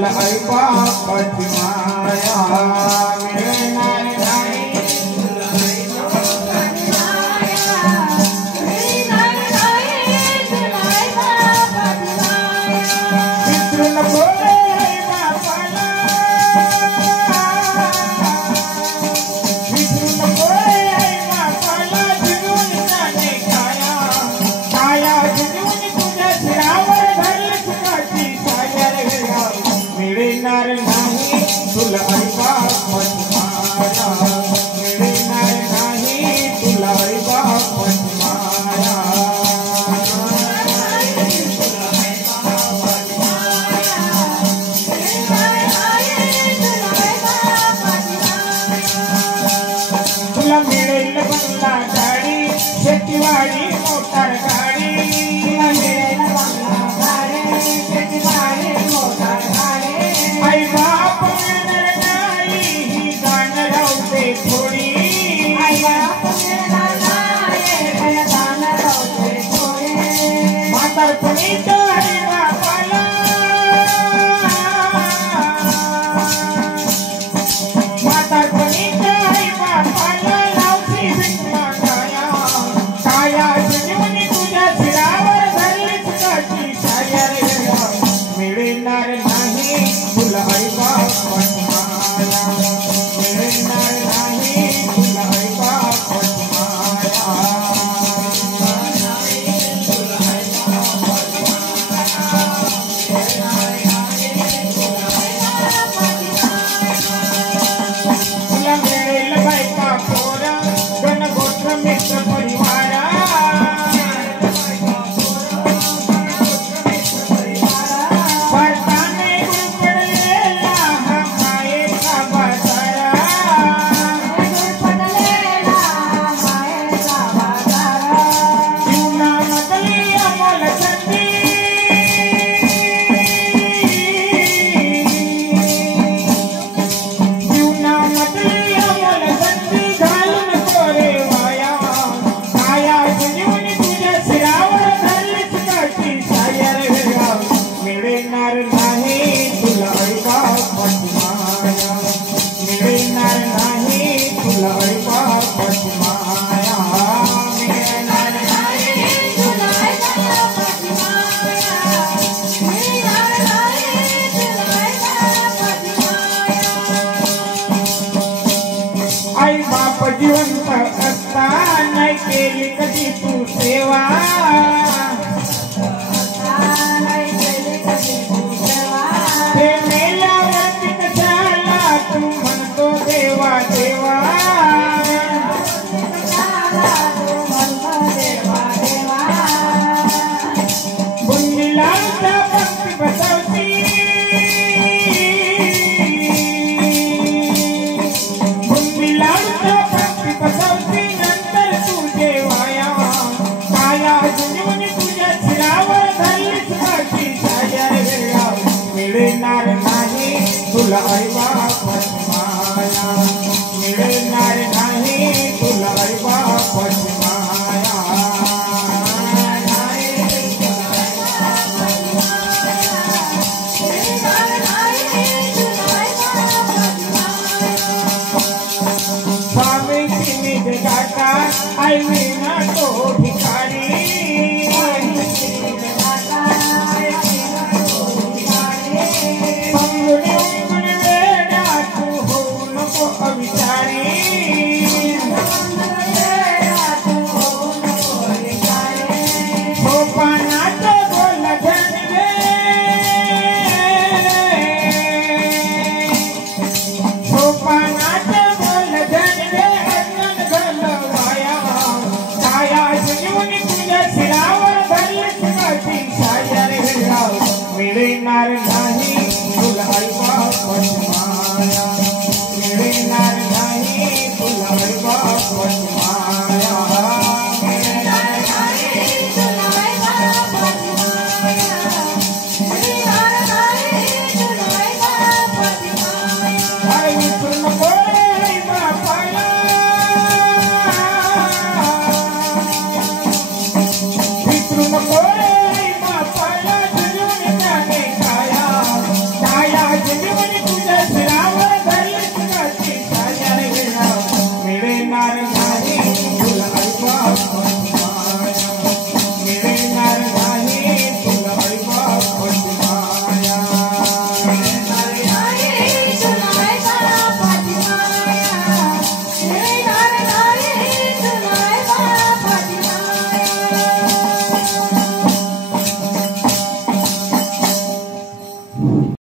तुला आई बापाची माया मिळणार नाही विसरू नको आई बापाला विसरू नको आई बापाला जिजून जाणे काया काया जिजून तुझ्या शिरावर धरली सुखाची साया रे मिळणार नाही तुला आई बापाची माया मिळणार नाही तुला आई बापाची माया तुला मिळेल बंगला गाडी शेतीवाडी मोटार गाडी मिळेल बंगला गाडी शेतीवाडी मोटार गाडी आई बाप मिळणार नाही ही गाणं राहते थोडी आई बाप मिळणार नाही हे गाणं राहते थोडी म्हातारपणी तर आई बापाला म्हातारपणी तर आई बापाला लावती भिंगला काया काया जिजूनी तुझ्या शिरावर धरली सुखाची साया रे मिळणार नाही तुला आई बापाची माया मिळणार नाही तुला आई बापाची माया तुला मिळेल बायका पोरा गणगोत्र मित्र परिवार भारताने गुरपडलेला हा मायेचा बाजार जीवनामधली अमोल संधी जीवनामधली अमोल संधी घालून कोरे वाया काया जिजूनी तुझ्या शिरावर धरली सुखाची साया रे मिळणार नाही तुला आई बापाची माया मिळणार नाही तुला आई बापाची माया मिळणार नाही तुला आई बापाची माया मिळणार नाही तुला आई बापाची माया आई बाप जिवंत असताना केली कधी तू सेवा हे मेल्यावरती कशाला तू म्हणतो देवा देवा बुंदीला पंक्ती बसवती बुंदीला पंक्ती बसवती नंतर तू जेवाया काया जिजूनी तुझ्या शिरावर धरली सुखाची साया रे मिळणार नाही तुला आई बापाची माया मिळणार नाही तुला आई बापाची माया स्वामी निज गाता आई विना तो भिकारी पंगुनी उंगुनी वेड्या Give me